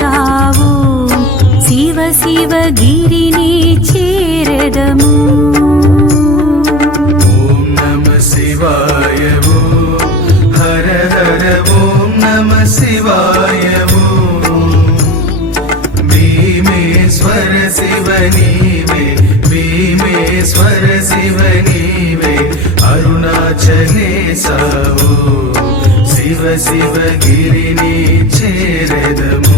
వెలసావు శివ శివ గిరిని చేరదము. ఓం నమ శివాయ హర హర ఓం నమ శివాయ భీమేశ్వర శివ నీవే భీమేశ్వర శివ నీవే అరుణాచలేశావు శివ శివ గిరిని చేరదము.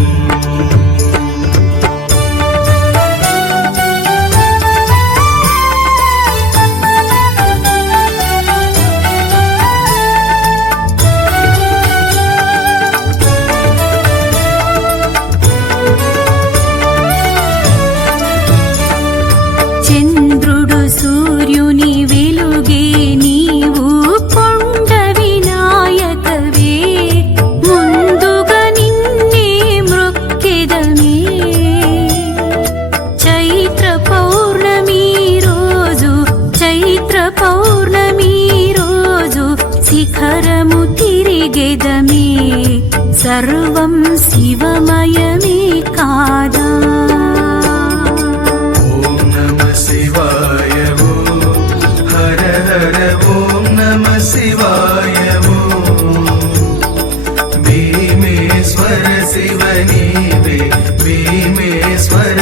చంద్రుడు సూర్యుని వెలుగే నీవు కొండ వినాయకవే ముందుగా నిన్నే మృక్కెదమే. చైత్ర పౌర్ణమి రోజు శిఖరము తిరిగెదమే సర్వం శివమయమే కాదా. శివాయ హర హర ఓం నమ శివాయ భీమేశ్వర శివ నీవే భీమేశ్వర